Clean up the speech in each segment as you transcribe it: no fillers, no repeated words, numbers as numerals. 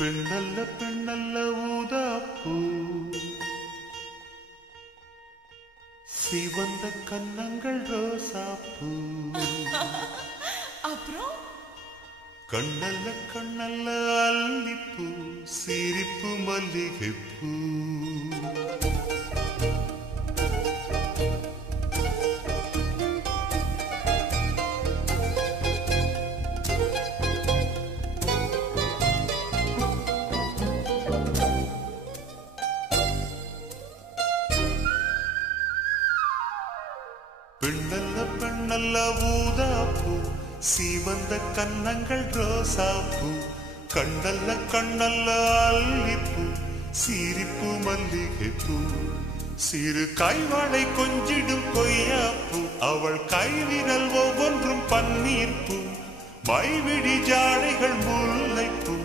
பெண்ணல்ல பெண்ணல்ல ஊதாப்பூ சிவந்த கன்னங்கள் ரோசாப்பூ அப்புறம் கண்ணல்ல கண்ணல்ல அல்லிப்பூ சிரிப்பு மல்லிகைப்பூ பெண்ணல்ல பெண்ணல்ல ஊதாப்பூ சிவந்த கன்னங்கள் ரோசாப்பூ கண்ணல்ல கண்ணல்ல அல்லிப்பூ சிரிப்பு மல்லிகைப்பூ சிறு கைவாளை கொஞ்சிடும் கொய்யாப்பூ அவள் கைவிரல் ஒவ்வொன்றும் பன்னீர்ப்பூ மைவிடி ஜாடைகள் முல்லைப்பூ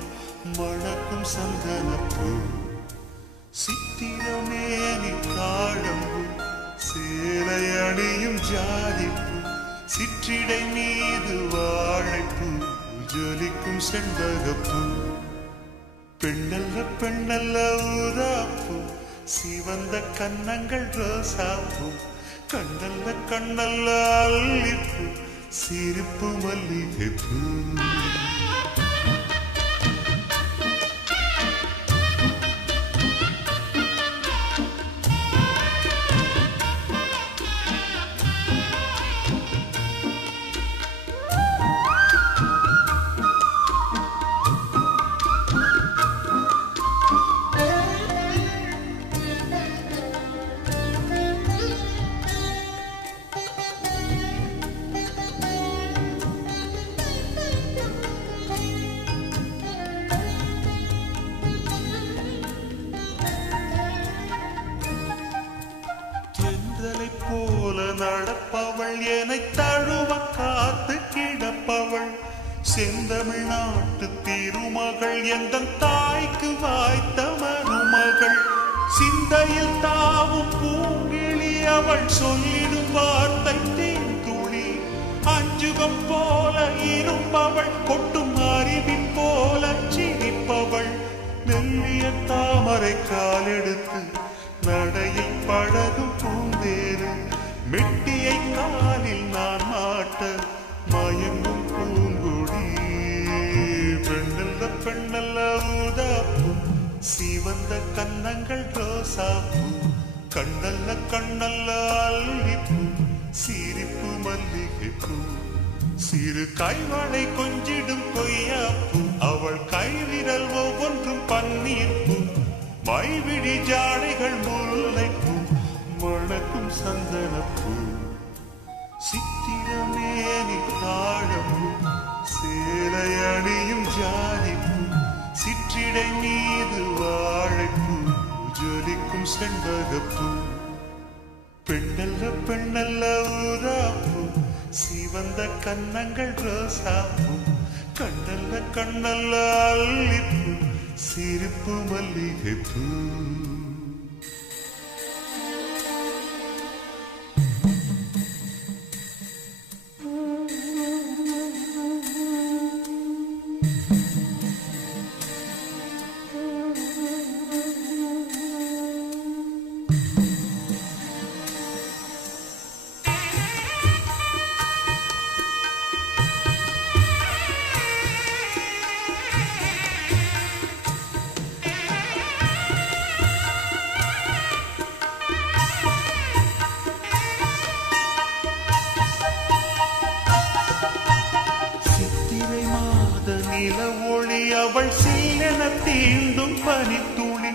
மணக்கும் சந்தனப்பூ சித்திரமேனி தாழம்பூ சேலை அணியும் ஜாதிப்பூ சிற்றிடை மீது வாழைப்பூ ஜொலிக்கும் செண்பகப்பூ பெண்ணல்ல பெண்ணல்ல ஊதாப்பூ சிவந்த கன்னங்கள் ரோசாப்பூ கண்ணல்ல கண்ணல்ல அல்லிப்பூ சிரிப்பு மல்லிகைப்பூ போல நடப்பவள் என்னை தழுவ காத்து கிடப்பவள் செந்தமிழ்நாட்டு திருமகள் எந்த தாய்க்கு வாய்த்த மருமகள் சிந்தையில் தாவும் பூங்கிழி அவள் சொல்லிடும் வார்த்தை தேன்துளி அஞ்சுகம் போல இருப்பவள் கொட்டும் அருவி போல சிரிப்பவள் மெல்லிய தாமரை காலெடுத்து நடையில் பழகும் பூந்தேரு மெட்டியை காலில் நான் மாட்ட மயங்கும் பூங்குடி பெண்ணல்ல பெண்ணல்ல ஊதாப்பூ சிவந்த கன்னங்கள் ரோசாப்பூ கண்ணல்ல கண்ணல்ல அல்லிப்பூ சிரிப்பு மல்லிகைப்பூ சிறு கைவாளை கொஞ்சிடும் கொய்யாப்பூ அவள் கைவிரல் ஒவ்வொன்றும் பன்னீர்ப்பூ மைவிடி ஜாடைகள் முல்லைப்பூ மணக்கும் சந்தனப்பூ சித்திரமேனி தாழம்பூ சேலை அணியும் ஜாதிப்பூ சிற்றிடை மீது வாழைப்பூ ஜொலிக்கும் செண்பகப்பூ பெண்ணல்ல பெண்ணல்ல ஊதாப்பூ சிவந்த கன்னங்கள் ரோசாப்பூ கண்ணல்ல கண்ணல்ல அல்லிப்பூ சிரிப்பு மல்லிகைப்பூ நில ஒளி அவள் சீலென தீண்டும் பனித்துளி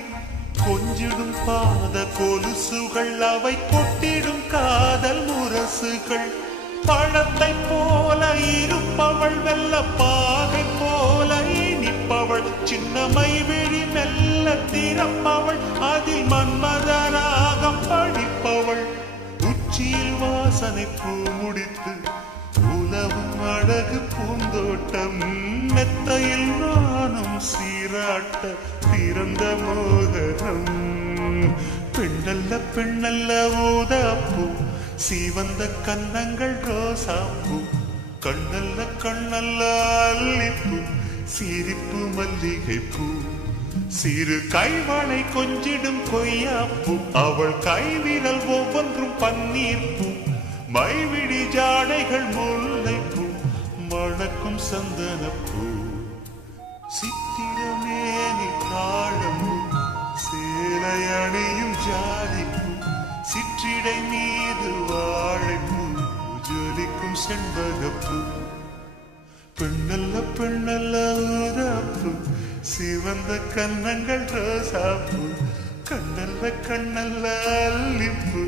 கொஞ்சிடும் பாத கொலுசுகள் அவை கொட்டிடும் காதல் முரசுகள் பழத்தை போல இருப்பவள் வெள்ள பாகை போல இனிப்பவள் சின்னமை விழி மெல்ல திறப்பவள் அதில் மன்மதராகம் படிப்பவள் உச்சியில் வாசனை பூ முடித்து உலவும் அழகு பூந்தோட்டம் மெத்தையில் நானும் சீராட்ட பிறந்த மோகனம் பெண்ணல்ல பெண்ணல்ல ஊதாப்பூ சிவந்த கன்னங்கள் ரோசாப்பூ கண்ணல்ல கண்ணல்ல அல்லிப்பூ சிரிப்பு மல்லிகை பூ சிறு கைவளை கொஞ்சிடும் கொய்யாப்பூ அவள் கைவிரல் ஒவ்வொன்றும் பன்னீர் பூ மைவிழி ஜாடைகள் முல்லைப்பூ மணக்கும் சந்தனப்பூ சித்திரமேனி தாழம்பூ சேலை அணியும் ஜாதிப்பூ சிற்றிடை மீது வாழைப்பூ ஜொலிக்கும் செண்பகப்பூ பெண்ணல்ல பெண்ணல்ல ஊராப்பூ சிவந்த கன்னங்கள் ரோசாப்பூ கண்ணல்ல கண்ணல்ல அல்லிப்பூ